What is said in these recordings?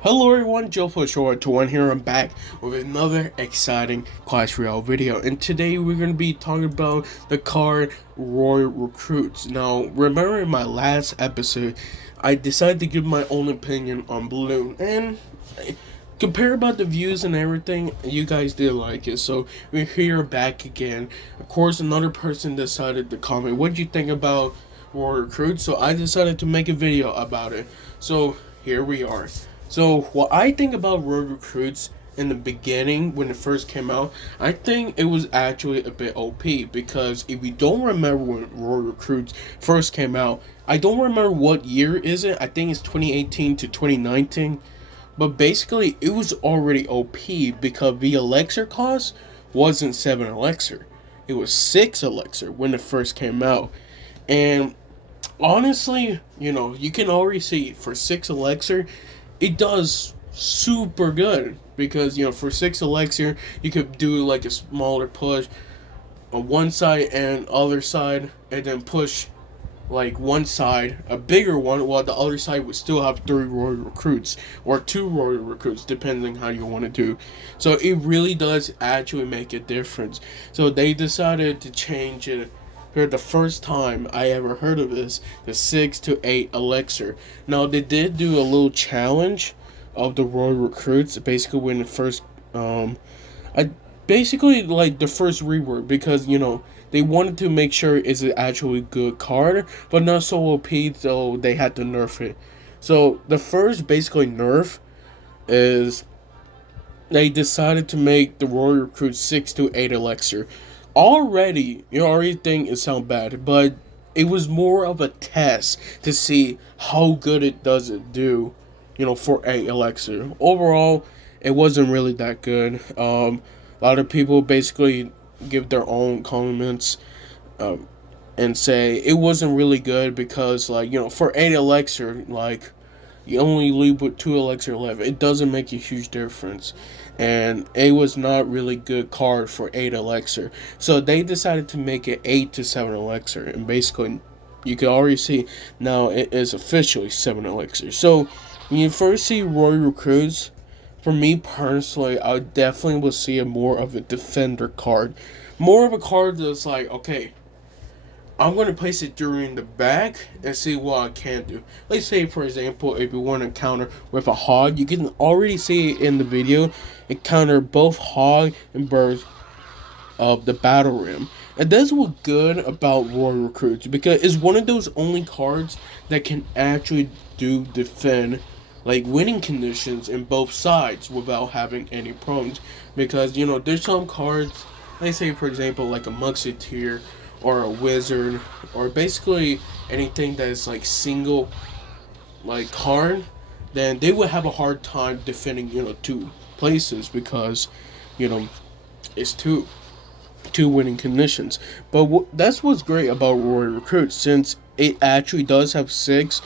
Hello everyone, Joe Short to one here. I'm back with another exciting Clash Royale video, and today we're going to be talking about the card Royal Recruits. Now, remember in my last episode, I decided to give my own opinion on Balloon, and compare about the views and everything. You guys did like it, so we're here back again. Of course, another person decided to comment, "What do you think about Royal Recruits?" So I decided to make a video about it. So here we are. So what I think about Road Recruits in the beginning when it first came out, I think it was actually a bit OP because if you don't remember when Road Recruits first came out, I don't remember what year is it. I think it's 2018 to 2019. But basically it was already OP because the elixir cost wasn't 7 elixir. It was 6 elixir when it first came out. And honestly, you can already see for 6 elixir it does super good because for 6 elixir you could do like a smaller push on one side and other side, and then push like one side a bigger one while the other side would still have 3 royal recruits or 2 royal recruits depending how you want to do. So it really does actually make a difference. So they decided to change it for the first time I ever heard of this, the 6 to 8 elixir. Now they did do a little challenge of the royal recruits basically when the first I basically like the first rework because they wanted to make sure it's an actually good card, but not so OP, so they had to nerf it. So the first basically nerf is they decided to make the Royal Recruit 6 to 8 elixir. Already, you already think it sounds bad, but it was more of a test to see how good it does it do, for 8 elixir. Overall, it wasn't really that good. A lot of people basically give their own comments, um, and say it wasn't really good because, like, for 8 elixir, like, you only leave with 2 elixir left. It doesn't make a huge difference. And it was not really good card for 8 elixir. So they decided to make it 8 to 7 elixir. And basically, you can already see now it is officially 7 elixir. So when you first see Royal Recruits, for me personally, I definitely will see a more of a defender card. More of a card that's like, okay, I'm going to place it during the back and see what I can do. Let's say, for example, if you want to counter with a hog, you can already see it in the video. It counter both hog and bird of the battle rim. And that's what's good about Royal Recruits because it's one of those only cards that can actually do defend like winning conditions in both sides without having any problems. Because there's some cards, let's say for example like a Musketeer or a Wizard or basically anything that is like single like card, then they would have a hard time defending 2 places because you know it's two winning conditions. But that's what's great about Royal Recruits, since it actually does have 6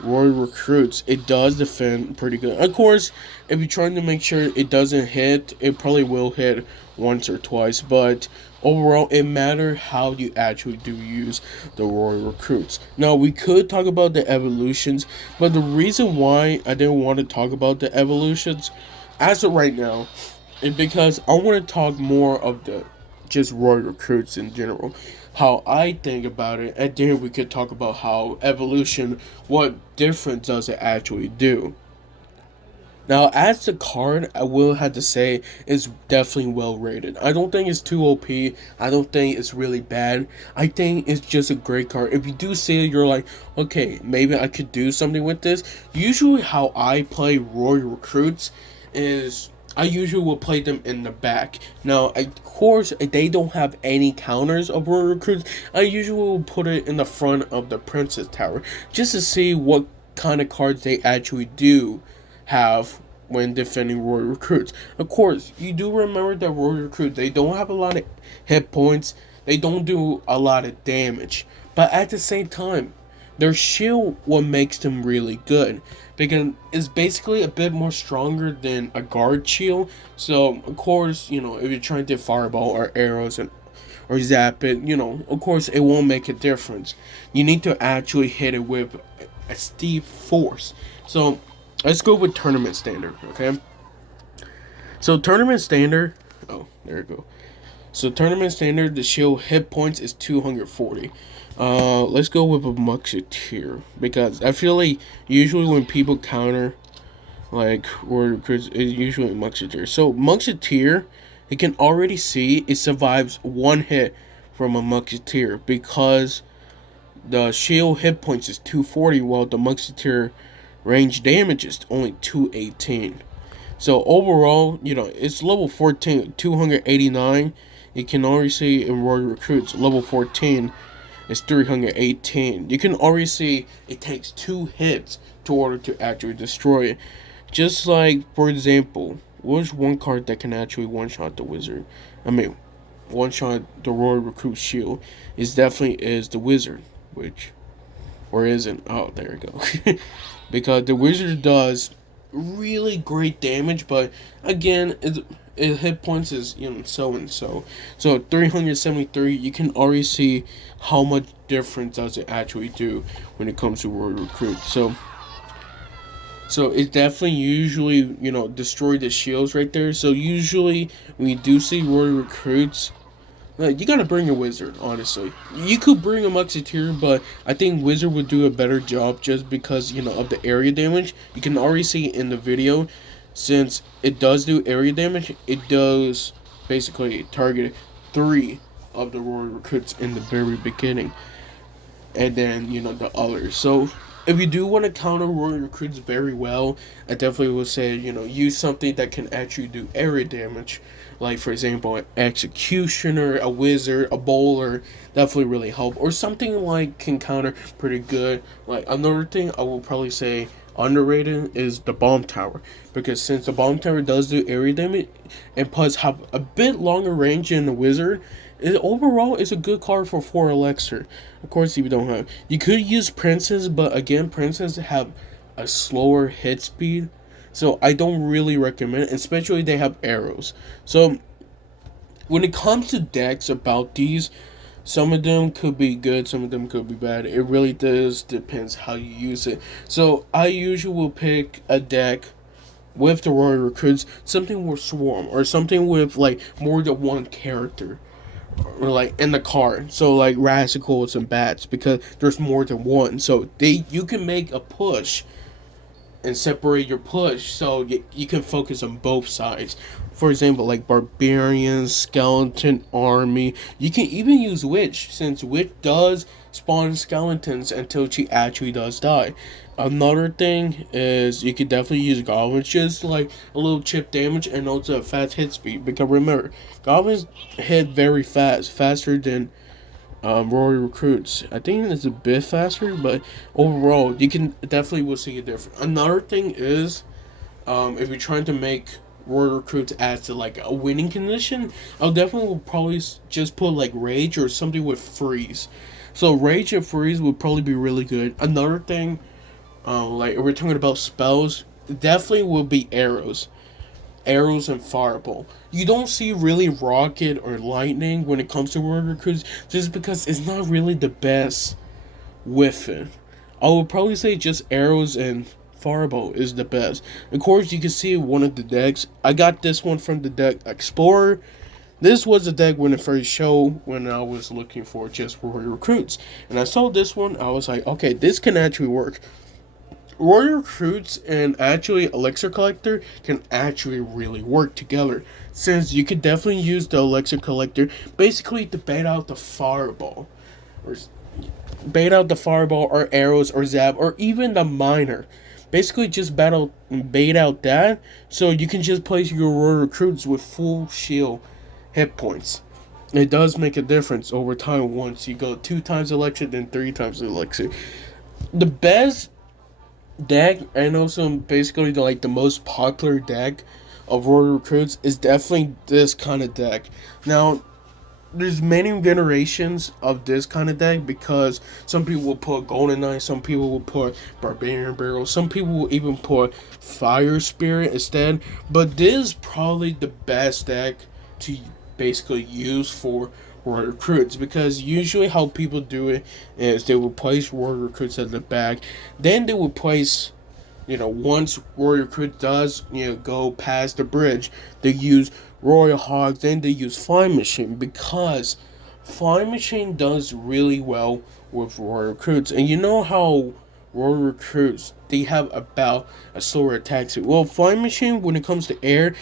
Royal Recruits. It does defend pretty good. Of course, if you're trying to make sure it doesn't hit, it probably will hit once or twice. But overall, it matters how you actually do use the Royal Recruits. Now, we could talk about the evolutions, but the reason why I didn't want to talk about the evolutions as of right now is because I want to talk more of the just Royal Recruits in general, how I think about it, and then we could talk about how evolution, what difference does it actually do. Now, as the card, I will have to say is definitely well rated. I don't think it's too OP. I don't think it's really bad. I think it's just a great card. If you do see it, you're like, okay, maybe I could do something with this. Usually, how I play Royal Recruits is I usually will play them in the back. Now, of course, if they don't have any counters of Royal Recruits, I usually will put it in the front of the Princess Tower just to see what kind of cards they actually do have when defending Royal Recruits. Of course, you do remember that Royal Recruits, they don't have a lot of hit points, they don't do a lot of damage, but at the same time, their shield what makes them really good because it's basically a bit more stronger than a guard shield. So of course, if you're trying to fireball or arrows and or zap it, of course it won't make a difference. You need to actually hit it with a steep force. So let's go with tournament standard. Okay, so tournament standard. Oh, there we go. So tournament standard, the shield hit points is 240. Let's go with a Musketeer because I feel like usually when people counter like or it's usually Musketeer. So Musketeer, you can already see it survives one hit from a Musketeer because the shield hit points is 240 while the Musketeer range damage is only 218. So overall, it's level 14, 289. You can already see in Royal Recruits, level 14 is 318. You can already see it takes 2 hits to order to actually destroy it. Just like, for example, what's one card that can actually one-shot the Wizard? I mean, one-shot the Royal Recruit shield is the Wizard, which, or isn't. Oh, there we go. Because the Wizard does really great damage, but again, it hit points is so and so. So 373, you can already see how much difference does it actually do when it comes to Royal Recruit. So it definitely usually destroy the shields right there. So usually when you do see Royal Recruits, you gotta bring a Wizard, honestly. You could bring a Musketeer, but I think Wizard would do a better job just because, of the area damage. You can already see in the video, since it does do area damage, it does basically target 3 of the Royal Recruits in the very beginning. And then, the others. So, if you do want to counter Royal Recruits very well, I definitely would say, use something that can actually do area damage. Like, for example, an Executioner, a Wizard, a Bowler, definitely really help. Or something like can counter pretty good. Like, another thing I will probably say underrated is the Bomb Tower. Because since the Bomb Tower does do area damage, and plus have a bit longer range than the Wizard, it overall is a good card for 4 Elixir. Of course, if you don't have, you could use Princess, but again, Princess have a slower hit speed, so I don't really recommend it, especially they have arrows. So when it comes to decks about these, some of them could be good, some of them could be bad. It really does depends how you use it. So I usually will pick a deck with the Royal Recruits, something with Swarm, or something with like more than one character, or like in the card. So like Rasicals and Bats, because there's more than one. So you can make a push and separate your push so you can focus on both sides. For example, like Barbarians, Skeleton Army. You can even use Witch, since Witch does spawn skeletons until she actually does die. Another thing is you can definitely use Goblins, just like a little chip damage and also a fast hit speed. Because remember, Goblins hit very fast, faster than Royal Recruits. I think it's a bit faster, but overall, you can definitely will see a difference. Another thing is, if you're trying to make Royal Recruits as to like a winning condition, I'll definitely will probably just put like Rage or something with Freeze. So Rage and Freeze would probably be really good. Another thing, like if we're talking about spells, definitely will be arrows. Arrows and Fireball. You don't see really Rocket or Lightning when it comes to Royal Recruits, just because it's not really the best with it. I would probably say just Arrows and Fireball is the best. Of course, you can see one of the decks. I got this one from the deck Explorer. This was the deck when it first showed when I was looking for just Royal Recruits. And I saw this one, I was like, okay, this can actually work. Royal Recruits and actually Elixir Collector can actually really work together, since you could definitely use the Elixir Collector basically to bait out the Fireball, or or arrows or zap or even the Miner. Basically just bait out that, so you can just place your Royal Recruits with full shield hit points. It does make a difference over time once you go 2 times Elixir, then 3 times Elixir. The best deck, and also basically the most popular deck of Royal Recruits, is definitely this kind of deck. Now, there's many generations of this kind of deck, because some people will put Golden Knight, some people will put Barbarian Barrel, some people will even put Fire Spirit instead. But this is probably the best deck to basically use for Royal Recruits, because usually how people do it is they will place Royal Recruits at the back, then they will place once Royal Recruit does, go past the bridge, they use Royal Hogs, then they use Flying Machine, because Flying Machine does really well with Royal Recruits. And you know how Royal Recruits, they have about a slower attack speed. Well, Flying Machine, when it comes to air,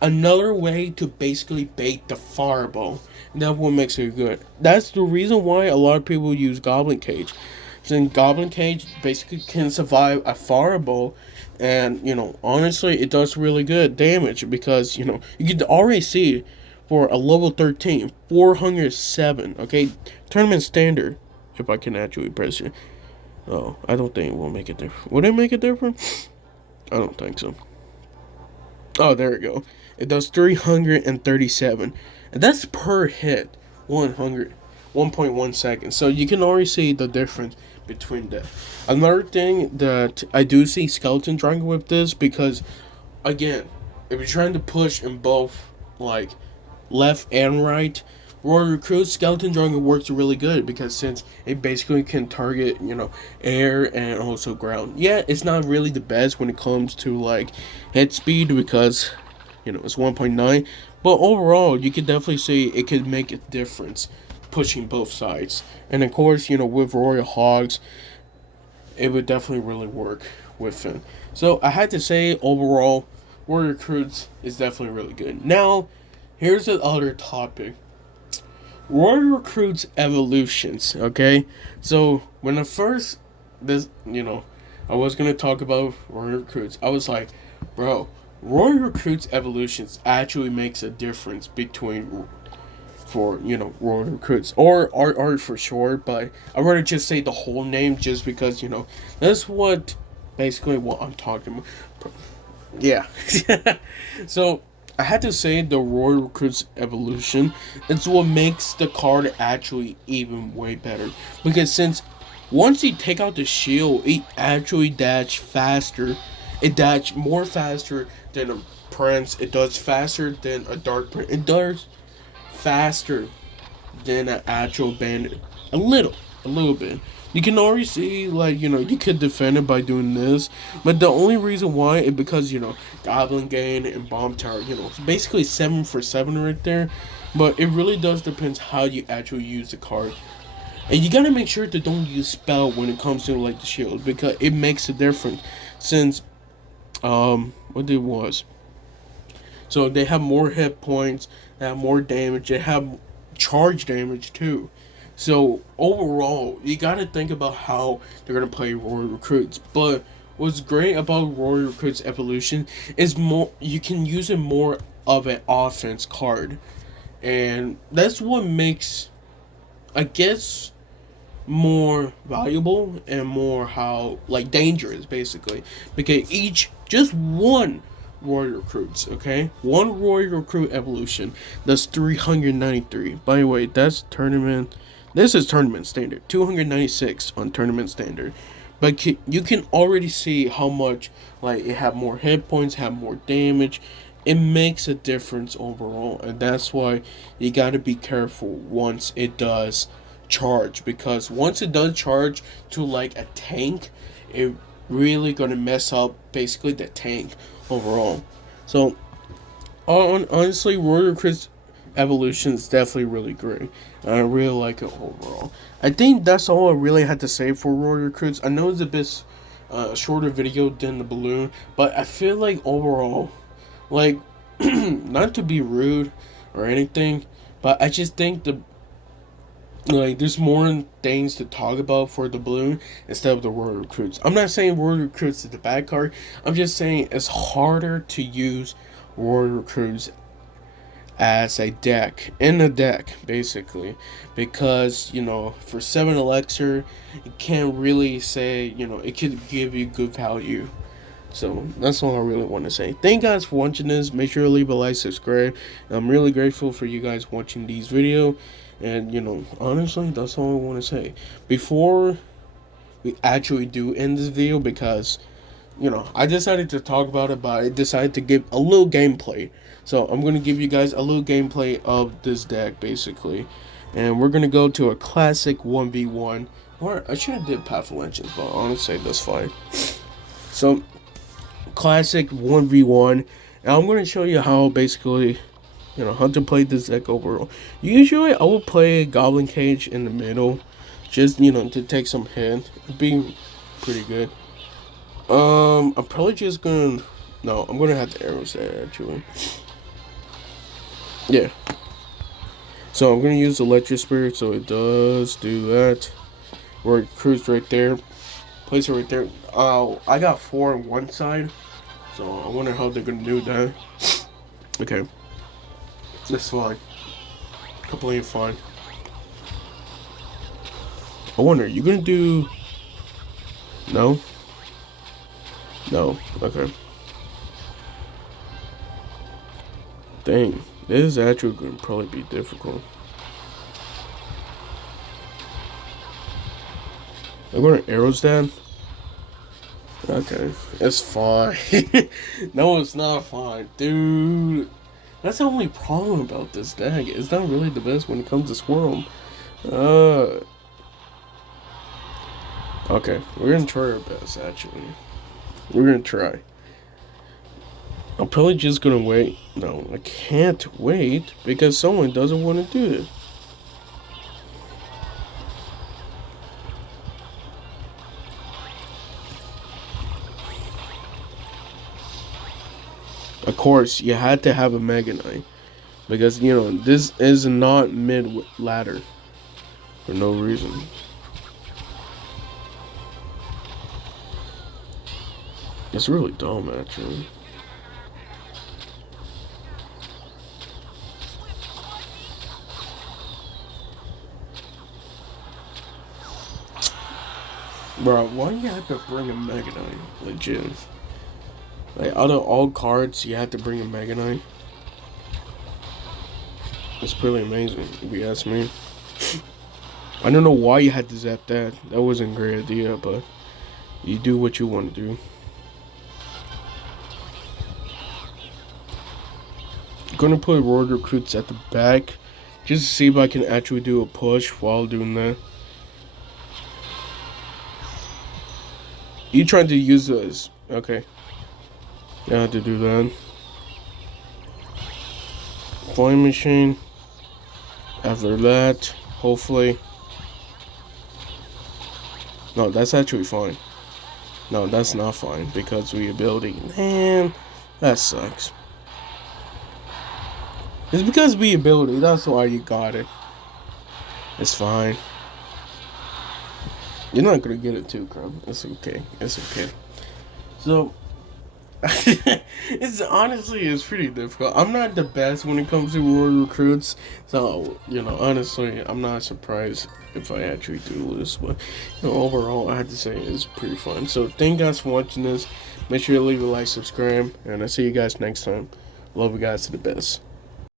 another way to basically bait the fireball. And that's what makes it good. That's the reason why a lot of people use Goblin Cage. Since Goblin Cage basically can survive a fireball, and honestly, it does really good damage, because you can already see for a level 13, 407. Okay, tournament standard. If I can actually press it. Oh, I don't think it will make it different. Would it make it different? I don't think so. Oh, there we go. It does 337. And that's per hit. 1.1 seconds. So you can already see the difference between that. Another thing that I do see Skeleton Dragon with this, because again, if you're trying to push in both like left and right, Royal Recruit Skeleton Dragon works really good, because since it basically can target, air and also ground. Yeah, it's not really the best when it comes to like head speed, because it's 1.9, but overall you can definitely see it could make a difference pushing both sides. And of course, with Royal Hogs, it would definitely really work with him. So I had to say, overall, Royal Recruits is definitely really good. Now, here's the other topic. Royal Recruits evolutions, okay? So when I first I was gonna talk about Royal Recruits, I was like, bro, Royal Recruits evolutions actually makes a difference between for Royal Recruits or R for short, but I'd rather just say the whole name, just because that's what basically what I'm talking about. Yeah. So I had to say the Royal Recruits evolution is what makes the card actually even way better, because since once you take out the shield, it actually dash faster. It dash more faster than a Prince. It does faster than a Dark Prince. It does faster than an actual bandit. A little bit. You can already see, like, you could defend it by doing this, but the only reason why is because, Goblin Gain and Bomb Tower, it's basically 7 for 7 right there, but it really does depend how you actually use the card. And you gotta make sure to don't use spell when it comes to, like, the shield, because it makes a difference, since, what it was. So they have more hit points, they have more damage, they have charge damage too. So overall, you gotta think about how they're gonna play Royal Recruits. But what's great about Royal Recruits evolution is more you can use it more of an offense card, and that's what makes, I guess, more valuable and more how like dangerous basically, because just one Royal Recruits, okay? One Royal Recruit evolution does 393. By the way, that's tournament. This is tournament standard. 296 on tournament standard. But you can already see how much, like, it have more hit points, have more damage. It makes a difference overall, and that's why you gotta be careful once it does charge, because once it does charge to like a tank, it really gonna mess up basically the tank overall. So honestly, Royal Chris evolution is definitely really great. I really like it overall. I think that's all I really had to say for Royal Recruits. I know it's a bit shorter video than the balloon, but I feel like overall, like, not to be rude or anything, but I just think there's more things to talk about for the balloon instead of the Royal Recruits. I'm not saying Royal Recruits is the bad card. I'm just saying it's harder to use Royal Recruits as a deck, in the deck, basically. Because, for 7 Elixir, you can't really say, it could give you good value. So, that's all I really want to say. Thank you guys for watching this. Make sure to leave a like, subscribe. I'm really grateful for you guys watching these videos. And, honestly, that's all I want to say. Before we actually do end this video, because, I decided to talk about it, but I decided to give a little gameplay. So, I'm going to give you guys a little gameplay of this deck, basically. And we're going to go to a classic 1v1. Or, I should have did Path of Legends, but honestly, that's fine. So, classic 1v1. And I'm going to show you how basically, how to play this deck overall. Usually I will play Goblin Cage in the middle, just, to take some hit. It'd be pretty good. I'm probably just gonna, no, I'm gonna have the arrows there actually. Yeah. So I'm gonna use Electric Spirit, so it does do that. Recruits right there. Place it right there. I got 4 on one side, so I wonder how they're gonna do that. Okay. That's fine. Completely fine. I wonder, you gonna do... No? No. Okay. Dang. This is actually gonna probably be difficult. I'm gonna arrows down. Okay. It's fine. No, it's not fine. Dude. That's the only problem about this deck. It's not really the best when it comes to Swirl. Okay, we're gonna try our best, actually. We're gonna try. I'm probably just gonna wait. No, I can't wait because someone doesn't want to do it. Of course, you had to have a Mega Knight because, this is not mid ladder for no reason. It's really dumb, actually. Bro, why you have to bring a Mega Knight? Legit. Like, out of all cards, you have to bring a Mega Knight. It's pretty amazing, if you ask me. I don't know why you had to zap that. That wasn't a great idea, but you do what you want to do. I'm gonna put Royal Recruits at the back just to see if I can actually do a push while doing that. You trying to use this? Okay. I have to do that. Flying Machine. After that, hopefully. No, that's actually fine. No, that's not fine because we ability. Man, that sucks. It's because we ability. That's why you got it. It's fine. You're not gonna get it too, Crumb. It's okay. It's okay. So, it's pretty difficult. I'm not the best when it comes to Royal Recruits, so honestly, I'm not surprised if I actually do lose. But overall, I have to say it's pretty fun. So, thank you guys for watching this. Make sure you leave a like, subscribe, and I'll see you guys next time. Love you guys to the best.